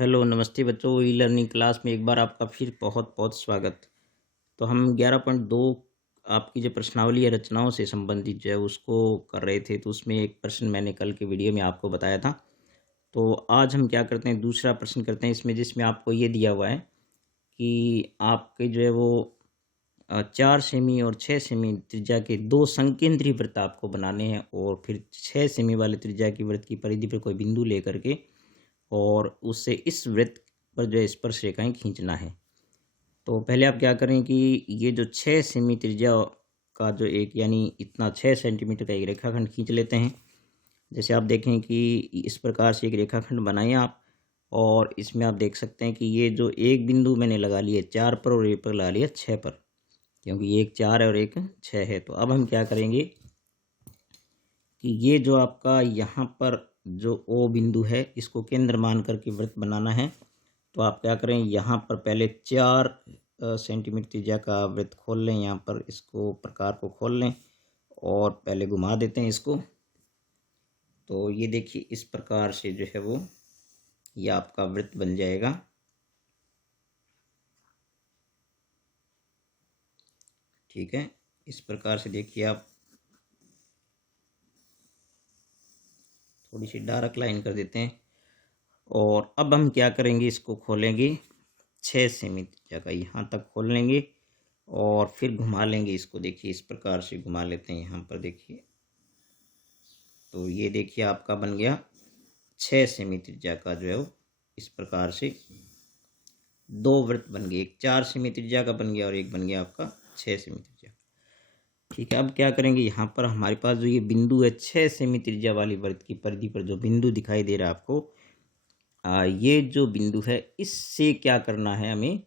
Hello, नमस्ते बच्चों। E learning class में एक बार आपका फिर बहुत बहुत स्वागत। तो हम 11.2 आपकी जो प्रश्नावली है रचनाओं से संबंधित जो है उसको कर रहे थे। तो उसमें एक प्रश्न मैंने कल के वीडियो में आपको बताया था। तो आज हम क्या करते हैं, दूसरा प्रश्न करते हैं इसमें, जिसमें आपको ये दिया हुआ है कि आपके जो है वो 4 सेमी और 6 सेमी त्रिज्या के दो संकेंद्रीय वृत्त आपको बनाने हैं, और फिर 6 सेमी वाले त्रिज्या की वृत्त की परिधि पर कोई बिंदु लेकर के और उससे इस वृत्त पर जो है स्पर्श रेखाएं खींचना है। तो पहले आप क्या करें कि ये जो 6 सेमी त्रिज्या का जो एक यानी इतना 6 सेंटीमीटर का एक रेखाखंड खींच लेते हैं। जैसे आप देखें कि इस प्रकार से एक रेखाखंड बनाइए आप, और इसमें आप देख सकते हैं कि ये जो एक बिंदु मैंने लगा लिया 4 पर और एक पर लगा लिया 6 पर, क्योंकि एक 4 है और एक 6 है। तो अब हम क्या करेंगे कि ये जो आपका यहाँ पर जो ओ बिंदु है इसको केंद्र मान करके वृत्त बनाना है। तो आप क्या करें, यहाँ पर पहले 4 सेंटीमीटर त्रिज्या का वृत्त खोल लें, यहाँ पर इसको प्रकार को खोल लें और पहले घुमा देते हैं इसको। तो ये देखिए इस प्रकार से जो है वो ये आपका वृत्त बन जाएगा। ठीक है, इस प्रकार से देखिए आप, थोड़ी सी डार्क लाइन कर देते हैं। और अब हम क्या करेंगे, इसको खोलेंगे 6 सेमी जगह यहाँ तक खोल लेंगे और फिर घुमा लेंगे इसको। देखिए इस प्रकार से घुमा लेते हैं यहाँ पर, देखिए। तो ये देखिए आपका बन गया 6 सेमी त्रिज्या का जो है वो इस प्रकार से दो वृत्त बन गए। एक 4 सेमी त्रिज्या का बन गया और एक बन गया आपका 6 सेमी त्रिज्या। ठीक है, अब क्या करेंगे, यहाँ पर हमारे पास जो ये बिंदु है 6 सेमी त्रिज्या वाली वृत्त की परिधि पर जो बिंदु दिखाई दे रहा है आपको, ये जो बिंदु है इससे क्या करना है हमें,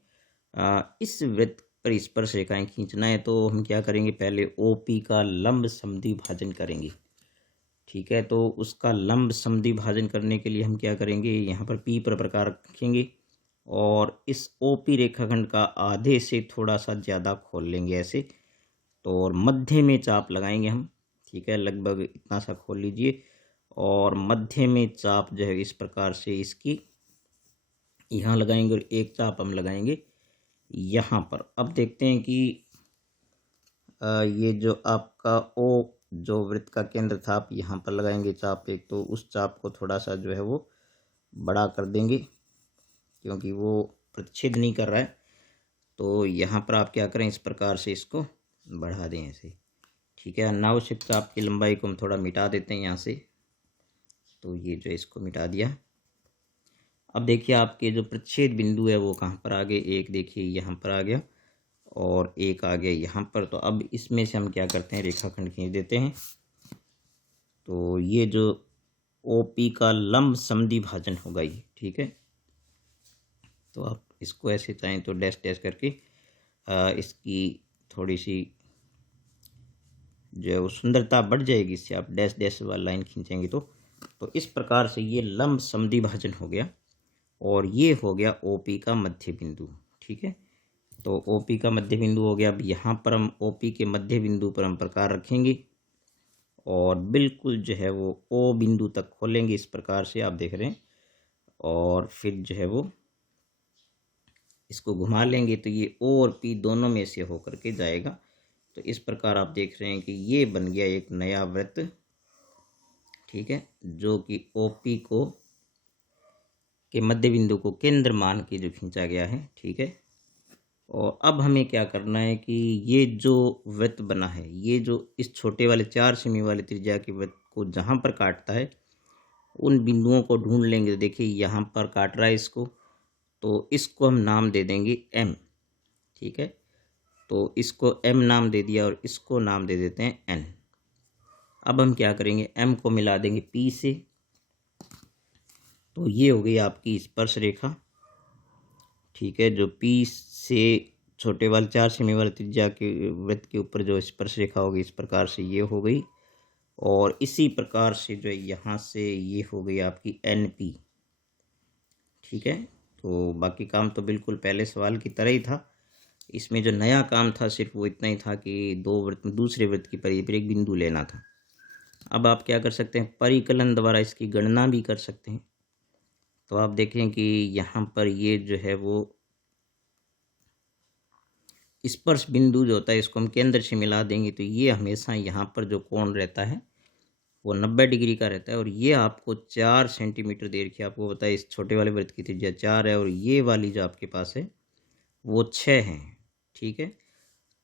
इस वृत्त पर स्पर्श रेखाएं खींचना है। तो हम क्या करेंगे, पहले OP का लंब समद्वि भाजन करेंगे। ठीक है, तो उसका लंब समद्वि भाजन करने के लिए हम क्या करेंगे, यहाँ पर P पर प्रकार रखेंगे और इस OP रेखाखंड का आधे से थोड़ा सा ज़्यादा खोल लेंगे ऐसे। तो और मध्य में चाप लगाएंगे हम। ठीक है, लगभग इतना सा खोल लीजिए और मध्य में चाप जो है इस प्रकार से इसकी यहाँ लगाएंगे, और एक चाप हम लगाएंगे यहाँ पर। अब देखते हैं कि ये जो आपका O जो वृत्त का केंद्र था, आप यहाँ पर लगाएंगे चाप एक, तो उस चाप को थोड़ा सा जो है वो बड़ा कर देंगे, क्योंकि वो प्रतिच्छेद नहीं कर रहा है। तो यहाँ पर आप क्या करें, इस प्रकार से इसको बढ़ा दें ऐसे। ठीक है, अनावश्यक चाप की लंबाई को हम थोड़ा मिटा देते हैं यहाँ से। तो ये जो इसको मिटा दिया। अब देखिए आपके जो प्रतिच्छेद बिंदु है वो कहाँ पर आ गए, एक देखिए यहाँ पर आ गया और एक आ गया यहाँ पर। तो अब इसमें से हम क्या करते हैं, रेखाखंड खींच देते हैं। तो ये जो OP का लंब समद्वि भाजन होगा ये। ठीक है, तो आप इसको ऐसे चाहें तो डैश डैश करके इसकी थोड़ी सी जो है वो सुंदरता बढ़ जाएगी, इससे आप डैश डैश वाला लाइन खींचेंगे तो इस प्रकार से ये लंब समद्वि भाजन हो गया और ये हो गया OP का मध्य बिंदु। ठीक है, तो OP का मध्य बिंदु हो गया। अब यहाँ पर हम OP के मध्य बिंदु पर हम प्रकार रखेंगे और बिल्कुल जो है वो O बिंदु तक खोलेंगे, इस प्रकार से आप देख रहे हैं। और फिर जो है वो इसको घुमा लेंगे तो ये O और P दोनों में से होकर के जाएगा। तो इस प्रकार आप देख रहे हैं कि ये बन गया एक नया वृत्त। ठीक है, जो कि OP को के मध्य बिंदु को केंद्र मान के जो खींचा गया है। ठीक है, और अब हमें क्या करना है कि ये जो वृत्त बना है, ये जो इस छोटे वाले 4 सेमी वाले त्रिज्या के वृत्त को जहाँ पर काटता है उन बिंदुओं को ढूंढ लेंगे। देखिए यहाँ पर काट रहा है इसको, तो इसको हम नाम दे देंगे M। ठीक है, तो इसको M नाम दे दिया और इसको नाम दे देते हैं N। अब हम क्या करेंगे, M को मिला देंगे P से। तो ये हो गई आपकी स्पर्श रेखा। ठीक है, जो P से छोटे वाले 4 सेमी वाले त्रिज्या के वृत्त के ऊपर जो स्पर्श रेखा होगी इस प्रकार से ये हो गई। और इसी प्रकार से जो है यहाँ से ये हो गई आपकी NP। ठीक है, तो बाकी काम तो बिल्कुल पहले सवाल की तरह ही था। इसमें जो नया काम था सिर्फ वो इतना ही था कि दो वृत्त में दूसरे वृत्त की परिधि पर एक बिंदु लेना था। अब आप क्या कर सकते हैं, परिकलन द्वारा इसकी गणना भी कर सकते हैं। तो आप देखें कि यहाँ पर ये जो है वो स्पर्श बिंदु जो होता है इसको हम केंद्र से मिला देंगे, तो ये हमेशा यहाँ पर जो कोण रहता है वो 90 डिग्री का रहता है। और ये आपको 4 सेंटीमीटर दे रखी है, आपको बताया इस छोटे वाले वृत्त की त्रिज्या 4 है और ये वाली जो आपके पास है वो 6 है। ठीक है,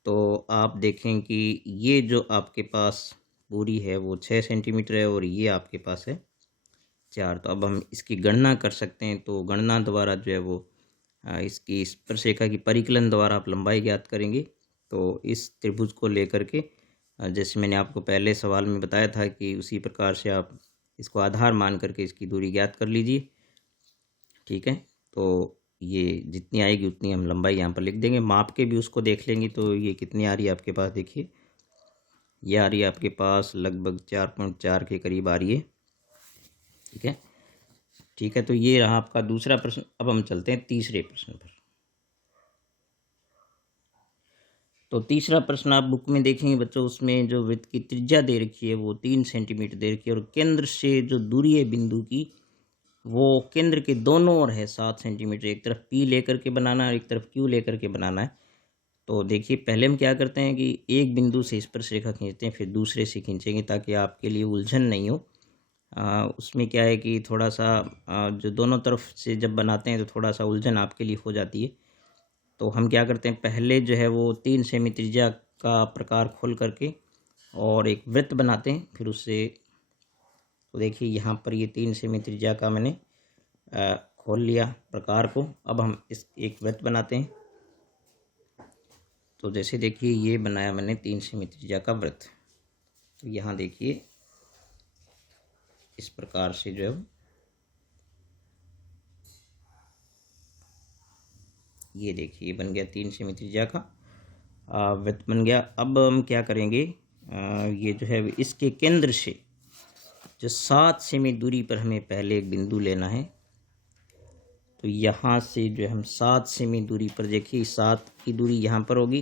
तो आप देखें कि ये जो आपके पास पूरी है वो 6 सेंटीमीटर है और ये आपके पास है 4। तो अब हम इसकी गणना कर सकते हैं, तो गणना द्वारा जो है वो इसकी स्पर्शरेखा की परिकलन द्वारा आप लंबाई ज्ञात करेंगे। तो इस त्रिभुज को लेकर के जैसे मैंने आपको पहले सवाल में बताया था कि उसी प्रकार से आप इसको आधार मान करके इसकी दूरी ज्ञात कर लीजिए। ठीक है, तो ये जितनी आएगी उतनी हम लंबाई यहाँ पर लिख देंगे। माप के भी उसको देख लेंगे, तो ये कितनी आ रही है आपके पास, देखिए ये आ रही है आपके पास लगभग 4.4 के करीब आ रही है। ठीक है, ठीक है, तो ये रहा आपका दूसरा प्रश्न। अब हम चलते हैं तीसरे प्रश्न पर। तो तीसरा प्रश्न आप बुक में देखेंगे बच्चों, उसमें जो वृत्त की त्रिज्या दे रखी है वो 3 सेंटीमीटर दे रखी है और केंद्र से जो दूरी है बिंदु की वो केंद्र के दोनों ओर है 7 सेंटीमीटर। एक तरफ P लेकर के बनाना है और एक तरफ Q लेकर के बनाना है। तो देखिए पहले हम क्या करते हैं कि एक बिंदु से स्पर्श रेखा खींचते हैं, फिर दूसरे से खींचेंगे ताकि आपके लिए उलझन नहीं हो। उसमें क्या है कि थोड़ा सा जो दोनों तरफ से जब बनाते हैं तो थोड़ा सा उलझन आपके लिए हो जाती है। तो हम क्या करते हैं, पहले जो है वो 3 सेमी त्रिज्या का प्रकार खोल करके और एक वृत्त बनाते हैं, फिर उससे तो देखिए यहाँ पर ये 3 सेमी त्रिज्या का मैंने खोल लिया प्रकार को। अब हम इस एक वृत्त बनाते हैं। तो जैसे देखिए ये बनाया मैंने 3 सेमी त्रिज्या का वृत्त। तो यहाँ देखिए इस प्रकार से जो है ये देखिए बन गया 3 सेमी त्रिज्या का वृत्त बन गया। अब हम क्या करेंगे, ये जो है इसके केंद्र से जो 7 सेमी दूरी पर हमें पहले एक बिंदु लेना है। तो यहाँ से जो हम 7 सेमी दूरी पर देखिए 7 की दूरी यहाँ पर होगी।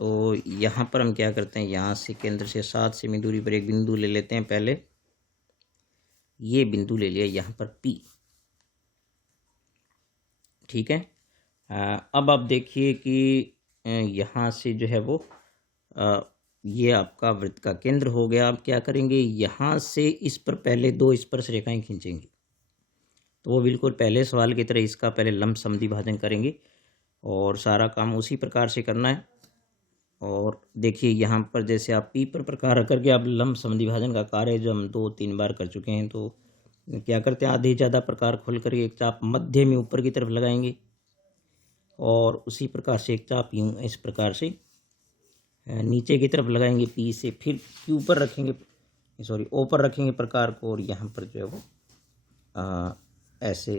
तो यहाँ पर हम क्या करते हैं, यहाँ से केंद्र से 7 सेमी दूरी पर एक बिंदु ले लेते हैं। पहले ये बिंदु ले लिया यहाँ पर P। ठीक है, अब आप देखिए कि यहाँ से जो है वो ये आपका वृत्त का केंद्र हो गया। अब क्या करेंगे, यहाँ से इस पर पहले 2 स्पर्श रेखाएं खींचेंगे। तो वो बिल्कुल पहले सवाल की तरह इसका पहले लंब समद्वि भाजन करेंगे और सारा काम उसी प्रकार से करना है। और देखिए यहाँ पर जैसे आप P पर प्रकार रख करके आप लंब समद्वि भाजन का कार्य जो हम 2-3 बार कर चुके हैं, तो क्या करते हैं, आधे ज़्यादा प्रकार खोल करके एक चाप मध्य में ऊपर की तरफ लगाएंगे और उसी प्रकार से एक चाप यूँ इस प्रकार से नीचे की तरफ लगाएंगे P से, फिर Q पर रखेंगे, सॉरी O पर रखेंगे प्रकार को और यहाँ पर जो है वो ऐसे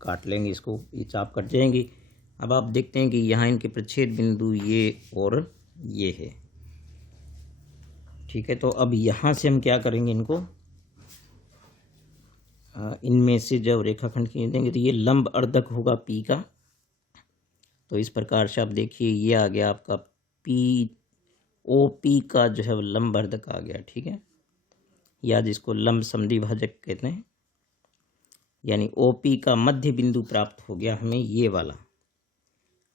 काट लेंगे इसको, ये चाप कट जाएंगी। अब आप देखते हैं कि यहाँ इनके प्रच्छेद बिंदु ये और ये है। ठीक है, तो अब यहाँ से हम क्या करेंगे, इनको इनमें से जब रेखाखंड खींच देंगे तो ये लंब अर्धक होगा P का। तो इस प्रकार से आप देखिए ये आ गया आपका POP का जो है वो लंब अर्धक आ गया। ठीक है, या जिसको लंब समद्वि भाजक कहते हैं, यानी OP का मध्य बिंदु प्राप्त हो गया हमें ये वाला।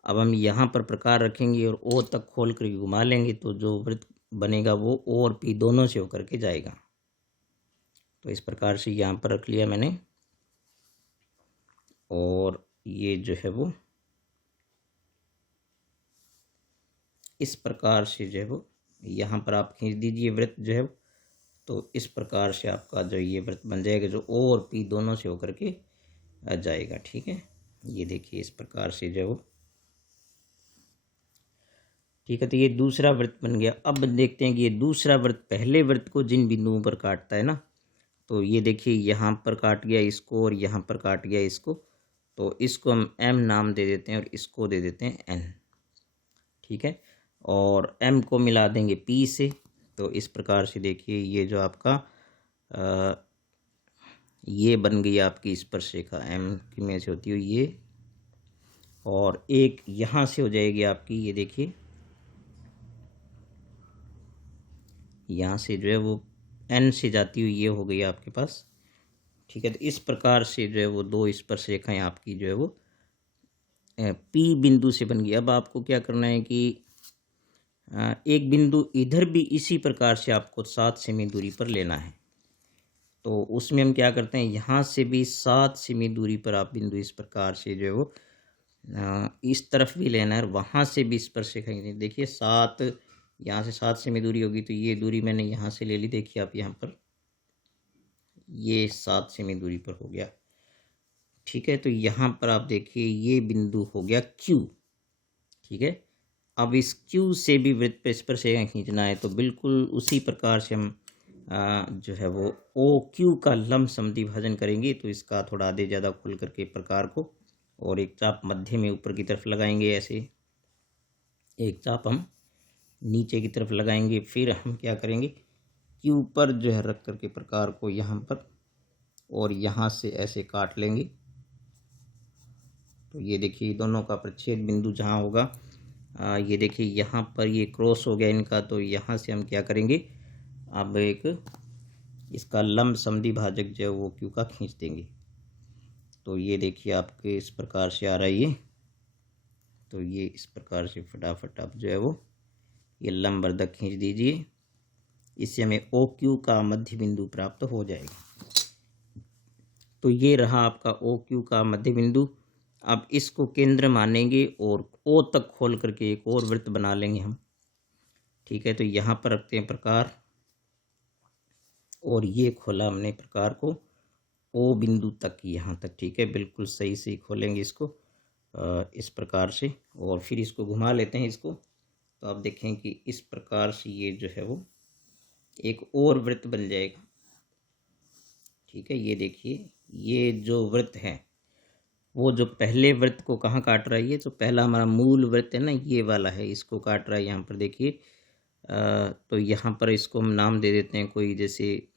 अब हम यहाँ पर प्रकार रखेंगे और O तक खोल कर घुमा लेंगे, तो जो वृत्त बनेगा वो O और P दोनों से होकर के जाएगा। तो इस प्रकार से यहाँ पर रख लिया मैंने और ये जो है वो इस प्रकार से जो है वो यहाँ पर आप खींच दीजिए वृत्त जो है। तो इस प्रकार से आपका जो ये वृत्त बन जाएगा जो O और P दोनों से होकर के आ जाएगा। ठीक है, ये देखिए इस प्रकार से जो वो, ठीक है, तो ये दूसरा वृत्त बन गया। अब देखते हैं कि ये दूसरा वृत्त पहले वृत्त को जिन बिंदुओं पर काटता है ना, तो ये देखिए यहाँ पर काट गया इसको और यहाँ पर काट गया इसको, तो इसको हम M नाम दे देते हैं और इसको दे देते हैं N। ठीक है, और M को मिला देंगे P से। तो इस प्रकार से देखिए ये जो आपका ये बन गई आपकी स्पर्श रेखा M की में से होती है ये, और एक यहाँ से हो जाएगी आपकी, ये देखिए यहाँ से जो है वो N से जाती हुई ये हो गई आपके पास। ठीक है। तो इस प्रकार से जो है वो दो स्पर्श रेखाएं आपकी जो है वो पी बिंदु से बन गई। अब आपको क्या करना है कि एक बिंदु इधर भी इसी प्रकार से आपको 7 सेमी दूरी पर लेना है। तो उसमें हम क्या करते हैं, यहाँ से भी 7 सेमी दूरी पर आप बिंदु इस प्रकार से जो है वो इस तरफ भी लेना है और वहाँ से भी स्पर्श रेखा खींचनी। देखिए 7, यहाँ से 7 सेमी दूरी होगी तो ये दूरी मैंने यहाँ से ले ली। देखिए आप यहाँ पर ये 7 सेमी दूरी पर हो गया। ठीक है, तो यहाँ पर आप देखिए ये बिंदु हो गया Q। ठीक है, अब इस Q से भी वृत्त पर स्पर्श रेखा खींचना है तो बिल्कुल उसी प्रकार से हम जो है वो OQ का लंब समद्विभाजन करेंगे। तो इसका थोड़ा आधे ज़्यादा खोल करके प्रकार को और एक चाप मध्य में ऊपर की तरफ लगाएंगे, ऐसे एक चाप हम नीचे की तरफ लगाएंगे। फिर हम क्या करेंगे, Q पर जो है रख करके प्रकार को यहाँ पर और यहाँ से ऐसे काट लेंगे। तो ये देखिए दोनों का प्रच्छेद बिंदु जहाँ होगा, ये देखिए यहाँ पर ये क्रॉस हो गया इनका। तो यहाँ से हम क्या करेंगे, अब एक इसका लंब समद्विभाजक जो है वो Q का खींच देंगे। तो ये देखिए आपके इस प्रकार से आ रहा है ये। तो ये इस प्रकार से फटाफट आप जो है वो ये लंब वर्धक खींच दीजिए। इससे हमें OQ का मध्य बिंदु प्राप्त हो जाएगा। तो ये रहा आपका OQ का मध्य बिंदु। अब इसको केंद्र मानेंगे और O तक खोल करके एक और वृत्त बना लेंगे हम। ठीक है, तो यहाँ पर रखते हैं प्रकार और ये खोला हमने प्रकार को O बिंदु तक, यहाँ तक। ठीक है, बिल्कुल सही से खोलेंगे इसको इस प्रकार से और फिर इसको घुमा लेते हैं इसको। तो आप देखें कि इस प्रकार से ये जो है वो एक और वृत्त बन जाएगा। ठीक है, ये देखिए ये जो वृत्त है वो जो पहले वृत्त को कहाँ काट रहा है, ये जो पहला हमारा मूल वृत्त है ना, ये वाला है, इसको काट रहा है। यहाँ पर देखिए तो यहाँ पर इसको हम नाम दे देते हैं कोई, जैसे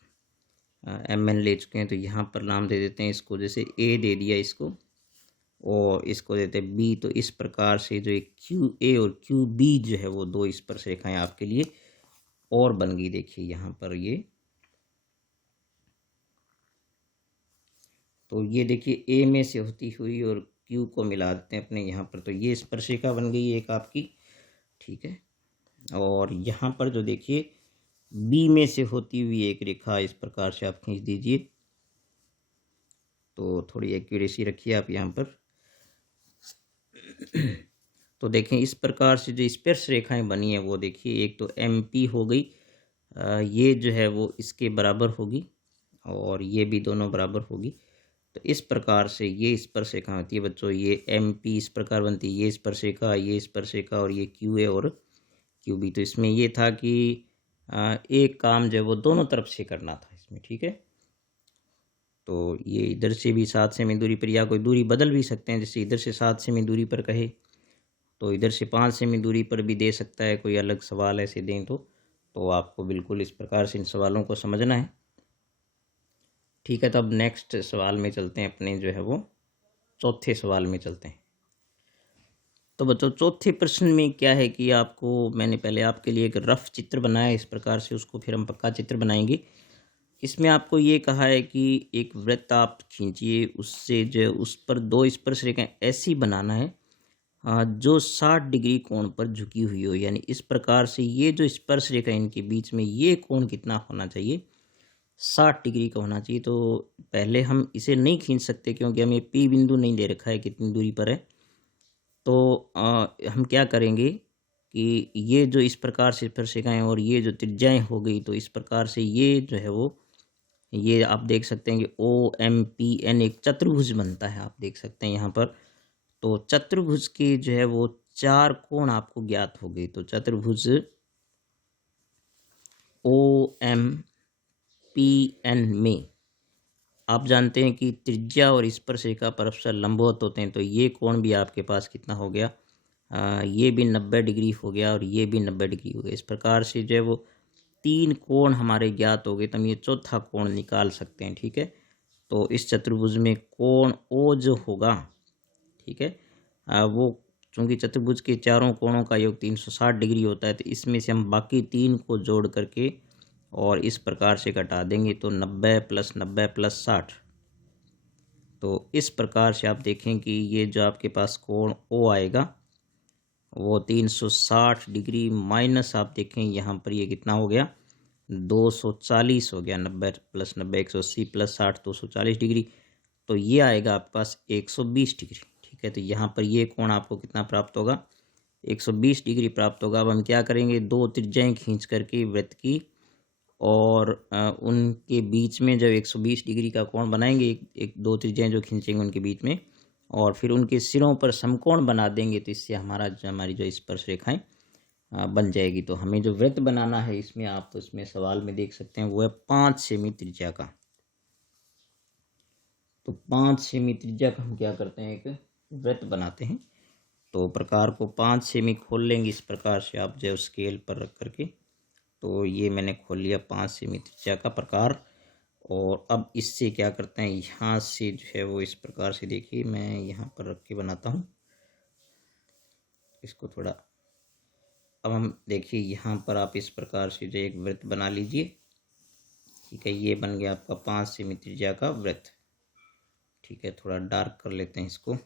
MN ले चुके हैं तो यहाँ पर नाम दे देते हैं इसको, जैसे A दे दिया इसको और इसको देते हैं B। तो इस प्रकार से जो एक QA और QB जो है वो दो स्पर्श रेखाएं आपके लिए और बन गई। देखिए यहाँ पर ये, तो ये देखिए A में से होती हुई और Q को मिला देते हैं अपने यहाँ पर। तो ये स्पर्श रेखा बन गई एक आपकी। ठीक है, और यहाँ पर जो देखिए B में से होती हुई एक रेखा इस प्रकार से आप खींच दीजिए। तो थोड़ी एक्यूरेसी रखिए आप यहाँ पर। तो देखें इस प्रकार से जो स्पर्श रेखाएं बनी है वो देखिए, एक तो MP हो गई, ये जो है वो इसके बराबर होगी और ये भी दोनों बराबर होगी। तो इस प्रकार से ये स्पर्श रेखा होती है बच्चों। ये MP इस प्रकार बनती है, ये स्पर्श रेखा, ये स्पर्श रेखा और ये QA और QB। तो इसमें ये था कि एक काम जो है वो दोनों तरफ से करना था इसमें। ठीक है, तो ये इधर से भी 7 सेमी दूरी पर, या कोई दूरी बदल भी सकते हैं, जैसे इधर से 7 सेमी दूरी पर कहे तो इधर से 5 सेमी दूरी पर भी दे सकता है, कोई अलग सवाल ऐसे दें तो आपको बिल्कुल इस प्रकार से इन सवालों को समझना है। ठीक है, तो अब नेक्स्ट सवाल में चलते हैं, अपने जो है वो चौथे सवाल में चलते हैं। तो बच्चों चौथे प्रश्न में क्या है कि आपको मैंने पहले आपके लिए एक रफ चित्र बनाया इस प्रकार से, उसको फिर हम पक्का चित्र बनाएंगे। इसमें आपको ये कहा है कि एक वृत्त आप खींचिए, उससे जो उस पर दो स्पर्श रेखाएं ऐसी बनाना है जो 60 डिग्री कोण पर झुकी हुई हो। यानी इस प्रकार से ये जो स्पर्श रेखा इनके बीच में ये कोण कितना होना चाहिए, 60 डिग्री का होना चाहिए। तो पहले हम इसे नहीं खींच सकते क्योंकि हमें P बिंदु नहीं दे रखा है कितनी दूरी पर है। तो हम क्या करेंगे कि ये जो इस प्रकार से स्पर्श रेखाएं और ये जो त्रिज्याएं हो गई, तो इस प्रकार से ये जो है वो ये आप देख सकते हैं कि OMPN एक चतुर्भुज बनता है, आप देख सकते हैं यहाँ पर। तो चतुर्भुज के जो है वो 4 कोण आपको ज्ञात हो गए। तो चतुर्भुज OMPN में आप जानते हैं कि त्रिज्या और स्पर्श रेखा परस्पर लंबवत होते हैं। तो ये कोण भी आपके पास कितना हो गया, ये भी 90 डिग्री हो गया और ये भी 90 डिग्री हो गया। इस प्रकार से जो है वो 3 कोण हमारे ज्ञात हो गए, तो हम ये चौथा कोण निकाल सकते हैं। ठीक है, तो इस चतुर्भुज में कोण O जो होगा, ठीक है, वो चूँकि चतुर्भुज के चारों कोणों का योग 360 डिग्री होता है, तो इसमें से हम बाकी 3 को जोड़ करके और इस प्रकार से घटा देंगे। तो 90 + 90 + 60, तो इस प्रकार से आप देखें कि ये जो आपके पास कोण ओ आएगा वो 360 डिग्री माइनस आप देखें यहाँ पर ये कितना हो गया 240 हो गया। 90 प्लस 90 180 प्लस 60 240 डिग्री, तो ये आएगा आपके पास 120 डिग्री। ठीक है, तो यहाँ पर ये कोण आपको कितना प्राप्त होगा 120 डिग्री प्राप्त होगा। अब हम क्या करेंगे, दो त्रिज्याएं खींच करके वृत्त की और उनके बीच में जब 120 डिग्री का कोण बनाएंगे, एक दो त्रिज्याएं जो खींचेंगे उनके बीच में, और फिर उनके सिरों पर समकोण बना देंगे, तो इससे हमारी जो स्पर्श रेखाएं बन जाएगी। तो हमें जो वृत्त बनाना है इसमें आप तो इसमें सवाल में देख सकते हैं वो है 5 सेमी त्रिज्या का। तो 5 सेमी त्रिज्या का हम क्या करते हैं, एक वृत्त बनाते हैं। तो प्रकार को 5 सेमी खोल लेंगे इस प्रकार से आप जो स्केल पर रख करके। तो ये मैंने खोल लिया 5 सेमी त्रिज्या का प्रकार। और अब इससे क्या करते हैं, यहाँ से जो है वो इस प्रकार से, देखिए मैं यहाँ पर रख के बनाता हूँ इसको थोड़ा। अब हम देखिए यहाँ पर आप इस प्रकार से जो एक वृत्त बना लीजिए। ठीक है, ये बन गया आपका 5 सेमी त्रिज्या का वृत्त। ठीक है, थोड़ा डार्क कर लेते हैं इसको।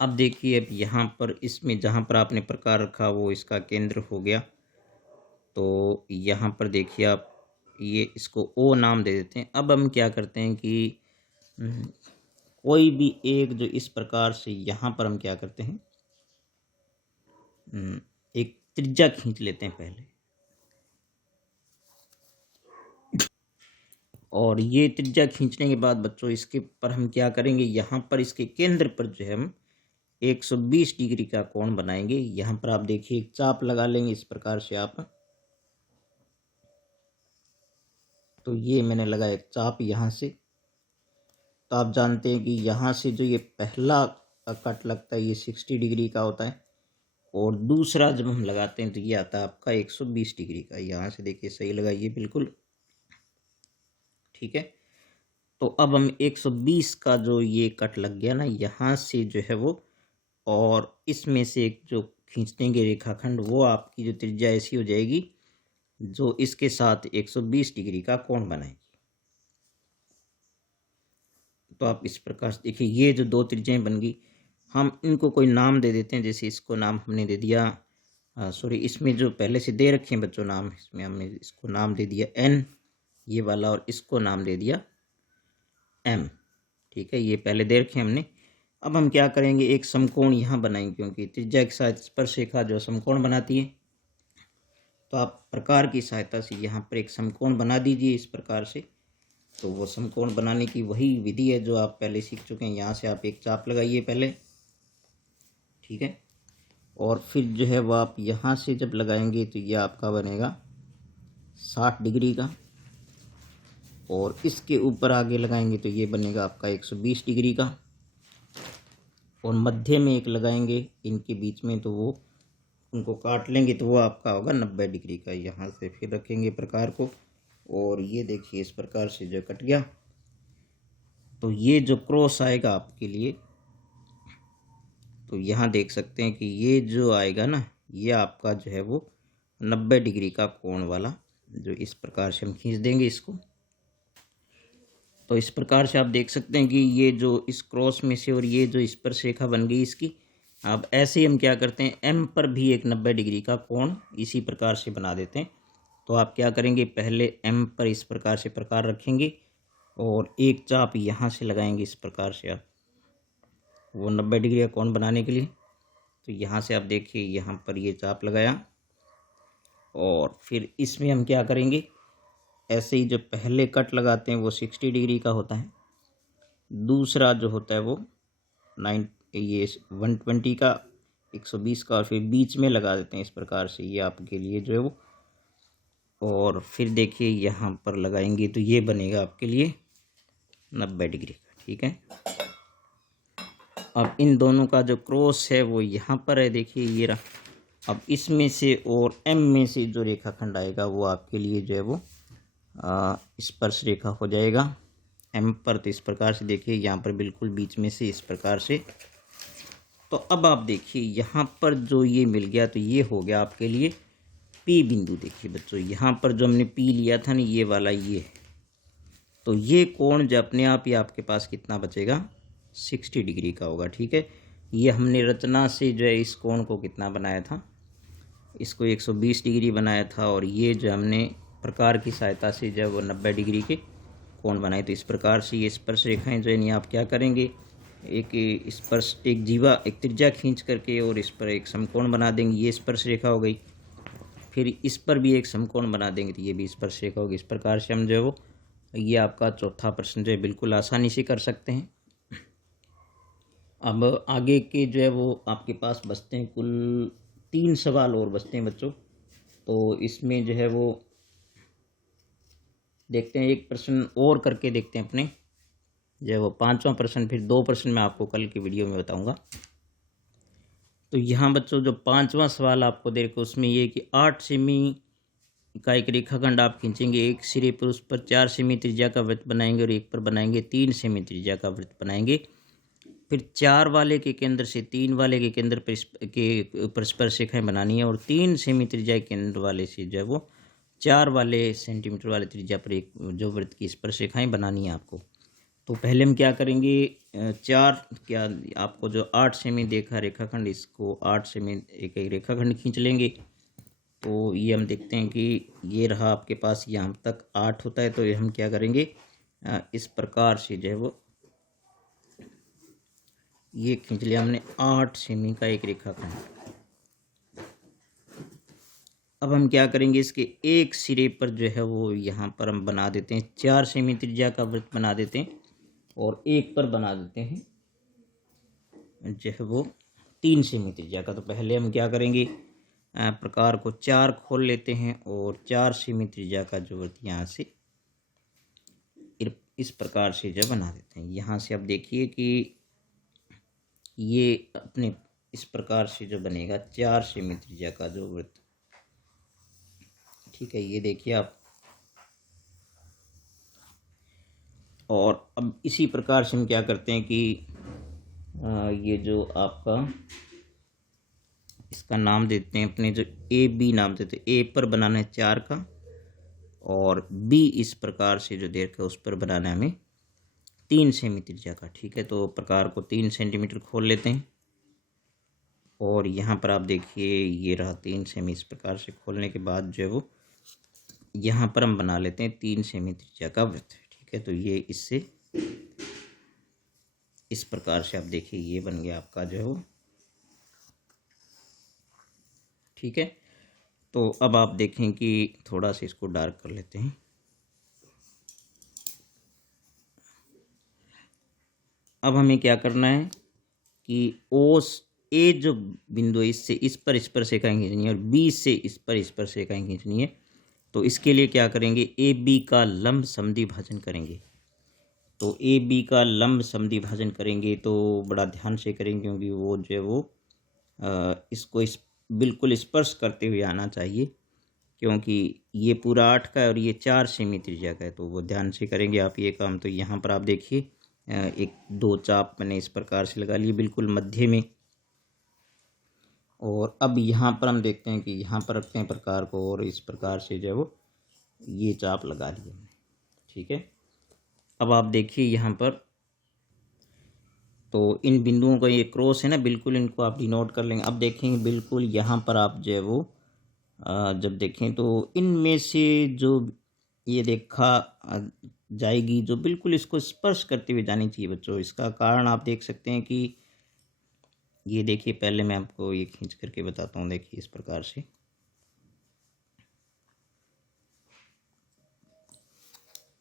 अब देखिए, अब यहाँ पर इसमें जहाँ पर आपने प्रकार रखा वो इसका केंद्र हो गया। तो यहाँ पर देखिए आप ये इसको ओ नाम दे देते हैं। अब हम क्या करते हैं कि कोई भी एक जो इस प्रकार से यहाँ पर हम क्या करते हैं, एक त्रिज्या खींच लेते हैं पहले, और ये त्रिज्या खींचने के बाद बच्चों इसके पर हम क्या करेंगे, यहाँ पर इसके केंद्र पर जो है हम 120 डिग्री का कोण बनाएंगे। यहाँ पर आप देखिए एक चाप लगा लेंगे इस प्रकार से आप। तो ये मैंने लगाया एक चाप यहाँ से। तो आप जानते हैं कि यहाँ से जो ये पहला कट लगता है ये 60 डिग्री का होता है, और दूसरा जब हम लगाते हैं तो ये आता है आपका 120 डिग्री का। यहाँ से देखिए सही लगाइए बिल्कुल। ठीक है, तो अब हम 120 का जो ये कट लग गया ना, यहाँ से जो है वो, और इसमें से एक जो खींच देंगे रेखाखंड, वो आपकी जो त्रिज्या ऐसी हो जाएगी जो इसके साथ 120 डिग्री का कोण बनाएगी। तो आप इस प्रकार से देखिए ये जो दो त्रिज्याएं बन गई, हम इनको कोई नाम दे देते हैं। जैसे इसको नाम हमने दे दिया, सॉरी इसमें जो पहले से दे रखे हैं बच्चों नाम, इसमें हमने इसको नाम दे दिया एन ये वाला, और इसको नाम दे दिया एम। ठीक है, ये पहले दे रखे हमने। अब हम क्या करेंगे, एक समकोण यहाँ बनाएंगे, क्योंकि त्रिज्या के साथ स्पर्श रेखा जो समकोण बनाती है। तो आप प्रकार की सहायता से यहाँ पर एक समकोण बना दीजिए इस प्रकार से। तो वो समकोण बनाने की वही विधि है जो आप पहले सीख चुके हैं। यहाँ से आप एक चाप लगाइए पहले। ठीक है, और फिर जो है वो आप यहाँ से जब लगाएंगे तो ये आपका बनेगा 60 डिग्री का, और इसके ऊपर आगे लगाएंगे तो ये बनेगा आपका 120 डिग्री का, और मध्य में एक लगाएंगे इनके बीच में, तो वो उनको काट लेंगे तो वो आपका होगा 90 डिग्री का। यहाँ से फिर रखेंगे प्रकार को, और ये देखिए इस प्रकार से जो कट गया। तो ये जो क्रॉस आएगा आपके लिए, तो यहाँ देख सकते हैं कि ये जो आएगा ना, ये आपका जो है वो 90 डिग्री का कोण वाला, जो इस प्रकार से हम खींच देंगे इसको। तो इस प्रकार से आप देख सकते हैं कि ये जो इस क्रॉस में से और ये जो स्पर्श रेखा बन गई इसकी। अब ऐसे ही हम क्या करते हैं, एम पर भी एक 90 डिग्री का कोण इसी प्रकार से बना देते हैं। तो आप क्या करेंगे, पहले एम पर इस प्रकार से प्रकार रखेंगे, और एक चाप यहाँ से लगाएंगे इस प्रकार से आप, वो 90 डिग्री का कोण बनाने के लिए। तो यहाँ से आप देखिए यहाँ पर ये चाप लगाया, और फिर इसमें हम क्या करेंगे, ऐसे ही जो पहले कट लगाते हैं वो 60 डिग्री का होता है, दूसरा जो होता है वो 120 का, 120 का, और फिर बीच में लगा देते हैं इस प्रकार से, ये आपके लिए जो है वो। और फिर देखिए यहाँ पर लगाएंगे तो ये बनेगा आपके लिए 90 डिग्री का। ठीक है, अब इन दोनों का जो क्रॉस है वो यहाँ पर है, देखिए ये रहा। अब इसमें से और एम में से जो रेखाखंड आएगा वो आपके लिए जो है वो स्पर्श रेखा हो जाएगा एम पर। तो इस प्रकार से देखिए यहाँ पर बिल्कुल बीच में से इस प्रकार से। तो अब आप देखिए यहाँ पर जो ये मिल गया, तो ये हो गया आपके लिए पी बिंदु। देखिए बच्चों यहाँ पर जो हमने पी लिया था ना, ये वाला, ये तो ये कोण जो अपने आप ही आपके पास कितना बचेगा, 60 डिग्री का होगा। ठीक है, ये हमने रचना से जो है इस कोण को कितना बनाया था, इसको 120 डिग्री बनाया था, और ये जो हमने प्रकार की सहायता से जब वो 90 डिग्री के कोण बनाए। तो इस प्रकार से ये स्पर्श रेखाएं जो है नहीं, आप क्या करेंगे, एक स्पर्श, एक जीवा, एक त्रिज्या खींच करके और इस पर एक समकोण बना देंगे। ये स्पर्श रेखा हो गई। फिर इस पर भी एक समकोण बना देंगे तो ये भी स्पर्श रेखा होगी। इस प्रकार से हम जो है वो, ये आपका चौथा प्रश्न जो है बिल्कुल आसानी से कर सकते हैं। अब आगे के जो है वो आपके पास बचते हैं कुल 3 सवाल और बचते हैं बच्चों। तो इसमें जो है वो देखते हैं, एक प्रश्न और करके देखते हैं अपने जो है वो 5वां प्रश्न। फिर 2 प्रश्न मैं आपको कल की वीडियो में बताऊंगा। तो यहाँ बच्चों जो 5वां सवाल आपको दे रखा उसमें ये कि 8 सेमी का एक रेखाखंड आप खींचेंगे। एक सिरे पर उस पर 4 सेमी त्रिज्या का वृत्त बनाएंगे और एक पर बनाएंगे 3 सेमी त्रिज्या का वृत्त बनाएंगे। फिर 4 वाले के केंद्र से 3 वाले के केंद्र पर के ऊपर स्पर्श रेखाएं बनानी है, और 3 सेमी त्रिज्या के केंद्र वाले से जो है वो 4 वाले सेंटीमीटर वाले त्रिज्या पर एक जो वृत्त की स्पर्श रेखाएं बनानी है आपको। तो पहले हम क्या करेंगे, 4 क्या आपको जो 8 सेमी देखा रेखाखंड, इसको 8 सेमी एक एक रेखाखंड खींच लेंगे। तो ये हम देखते हैं कि ये रहा आपके पास, यहाँ तक 8 होता है। तो ये हम क्या करेंगे, इस प्रकार से जो है वो ये खींच लिया हमने 8 सेमी का एक रेखाखंड। अब हम क्या करेंगे, इसके एक सिरे पर जो है वो यहाँ पर हम बना देते हैं 4 सेमी त्रिज्या का वृत्त बना देते हैं, और एक पर बना देते हैं जो है वो 3 सेमी त्रिज्या का। तो पहले हम क्या करेंगे, प्रकार को 4 खोल लेते हैं और 4 सेमी त्रिज्या का जो वृत्त यहाँ से इस प्रकार से जो बना देते हैं। यहाँ से अब देखिए कि ये अपने इस प्रकार से जो बनेगा 4 सेमी त्रिज्या का जो वृत्त। ठीक है, ये देखिए आप। और अब इसी प्रकार से हम क्या करते हैं कि ये जो आपका इसका नाम देते हैं अपने, जो ए बी नाम देते हैं। ए पर बनाना है 4 का, और बी इस प्रकार से जो दे रखा है उस पर बनाना है हमें 3 सेमी त्रिज्या का। ठीक है, तो प्रकार को 3 सेंटीमीटर खोल लेते हैं, और यहाँ पर आप देखिए ये रहा 3 सेमी। इस प्रकार से खोलने के बाद जो है वो यहाँ पर हम बना लेते हैं 3 सेमी त्रिज्या का वृत्त। ठीक है, तो ये इससे इस प्रकार से आप देखिए ये बन गया आपका जो है वो। ठीक है, तो अब आप देखें कि थोड़ा सा इसको डार्क कर लेते हैं। अब हमें क्या करना है कि ओस ए जो बिंदु है इससे इस पर रेखाएं खींचनी है, और बी से इस पर रेखाएं खींचनी है। तो इसके लिए क्या करेंगे, ए बी का लंब समद्विभाजन करेंगे। तो ए बी का लंब समद्विभाजन करेंगे तो बड़ा ध्यान से करेंगे, क्योंकि वो जो है वो इसको बिल्कुल स्पर्श करते हुए आना चाहिए, क्योंकि ये पूरा 8 का है और ये 4 सेमी त्रिज्या का है। तो वो ध्यान से करेंगे आप ये काम। तो यहाँ पर आप देखिए एक 2 चाप मैंने इस प्रकार से लगा लिए बिल्कुल मध्य में, और अब यहाँ पर हम देखते हैं कि यहाँ पर रखते हैं प्रकार को, और इस प्रकार से जो है वो ये चाप लगा लिए हमने। ठीक है, अब आप देखिए यहाँ पर, तो इन बिंदुओं का ये क्रॉस है ना, बिल्कुल इनको आप डिनोट कर लेंगे। अब देखेंगे बिल्कुल यहाँ पर आप जो है वो जब देखें तो इनमें से जो ये रेखा जाएगी जो बिल्कुल इसको स्पर्श करते हुए जानी चाहिए बच्चों। इसका कारण आप देख सकते हैं कि ये देखिए, पहले मैं आपको ये खींच करके बताता हूँ। देखिए इस प्रकार से,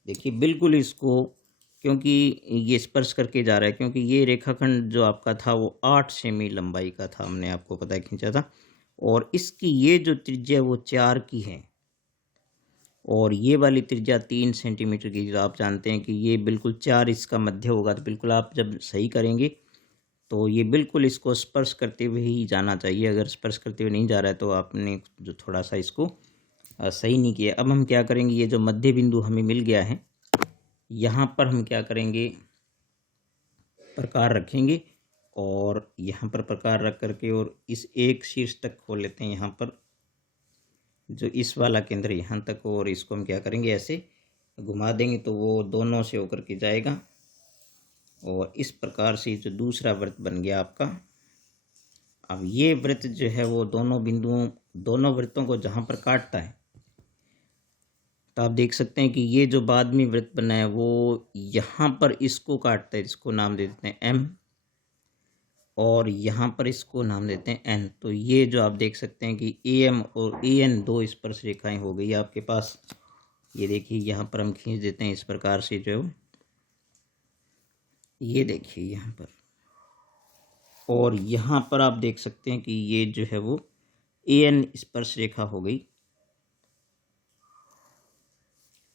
देखिए बिल्कुल इसको, क्योंकि ये स्पर्श करके जा रहा है, क्योंकि ये रेखाखंड जो आपका था वो 8 सेमी लंबाई का था, हमने आपको पता है खींचा था, और इसकी ये जो त्रिज्या वो 4 की है, और ये वाली त्रिज्या 3 सेंटीमीटर की। तो आप जानते हैं कि ये बिल्कुल 4 इसका मध्य होगा। तो बिल्कुल आप जब सही करेंगे तो ये बिल्कुल इसको स्पर्श करते हुए ही जाना चाहिए। अगर स्पर्श करते हुए नहीं जा रहा है तो आपने जो थोड़ा सा इसको सही नहीं किया। अब हम क्या करेंगे, ये जो मध्य बिंदु हमें मिल गया है, यहाँ पर हम क्या करेंगे, प्रकार रखेंगे, और यहाँ पर प्रकार रख करके और इस एक शीर्ष तक खोल लेते हैं। यहाँ पर जो इस वाला केंद्र यहाँ तक, और इसको हम क्या करेंगे ऐसे घुमा देंगे तो वो दोनों से होकर के जाएगा। और इस प्रकार से जो दूसरा वृत्त बन गया आपका। अब ये वृत्त जो है वो दोनों वृत्तों को जहाँ पर काटता है, तो आप देख सकते हैं कि ये जो बाद में वृत्त बना है वो यहाँ पर इसको काटता है, इसको नाम दे देते हैं एम, और यहाँ पर इसको नाम देते हैं एन। तो ये जो आप देख सकते हैं कि ए एम और ए एन दो स्पर्श रेखाएं हो गई आपके पास। ये देखिए यहाँ पर हम खींच देते हैं इस प्रकार से जो, ये देखिए यहाँ पर, और यहाँ पर आप देख सकते हैं कि ये जो है वो ए एन स्पर्श रेखा हो गई।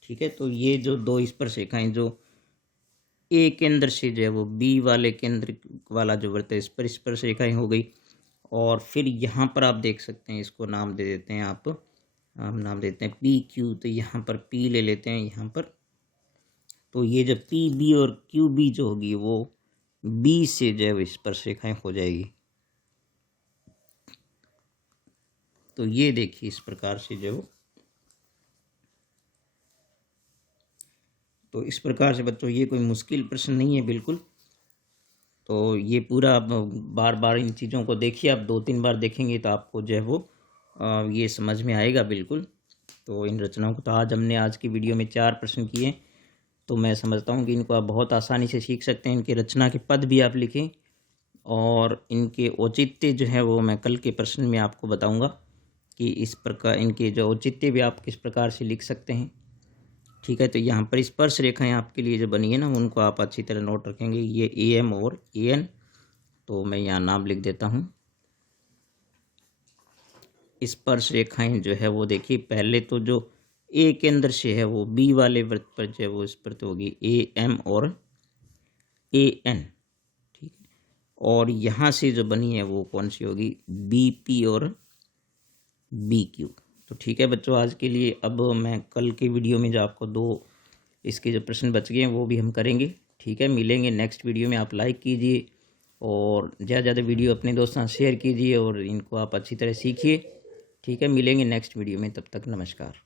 ठीक है, तो ये जो दो स्पर्श रेखाएं जो ए केंद्र से जो है वो बी वाले केंद्र वाला जो वृत्त है इस पर स्पर्श रेखाएं हो गई। और फिर यहाँ पर आप देख सकते हैं, इसको नाम दे देते हैं हम नाम देते हैं पी क्यू। तो यहाँ पर पी ले लेते हैं यहाँ पर। तो ये जो पी बी और क्यू बी जो होगी वो बी से जो है स्पर्श रेखाएं हो जाएगी। तो ये देखिए इस प्रकार से जो, तो इस प्रकार से बच्चों ये कोई मुश्किल प्रश्न नहीं है बिल्कुल। तो ये पूरा आप बार बार इन चीज़ों को देखिए, आप 2-3 बार देखेंगे तो आपको जो है वो ये समझ में आएगा बिल्कुल। तो इन रचनाओं को तो आज की वीडियो में 4 प्रश्न किए, तो मैं समझता हूँ कि इनको आप बहुत आसानी से सीख सकते हैं। इनके रचना के पद भी आप लिखें और इनके औचित्य जो है वो मैं कल के प्रश्न में आपको बताऊँगा कि इस प्रकार इनके जो औचित्य भी आप किस प्रकार से लिख सकते हैं। ठीक है, तो यहाँ पर स्पर्श रेखाएं आपके लिए जो बनी है ना, उनको आप अच्छी तरह नोट रखेंगे। ये ए एम और ए एन, तो मैं यहाँ नाम लिख देता हूँ। स्पर्श रेखाएं जो है वो देखिए, पहले तो जो ए केंद्र से है वो बी वाले वृत्त पर जो है वो स्पर्श होगी ए एम और ए एन। ठीक है, और यहाँ से जो बनी है वो कौन सी होगी, बी पी और बी क्यू। तो ठीक है बच्चों, आज के लिए अब मैं कल के वीडियो में जो आपको 2 इसके जो प्रश्न बच गए हैं वो भी हम करेंगे। ठीक है, मिलेंगे नेक्स्ट वीडियो में। आप लाइक कीजिए और ज़्यादा ज़्यादा वीडियो अपने दोस्तों से शेयर कीजिए और इनको आप अच्छी तरह सीखिए। ठीक है, मिलेंगे नेक्स्ट वीडियो में, तब तक नमस्कार।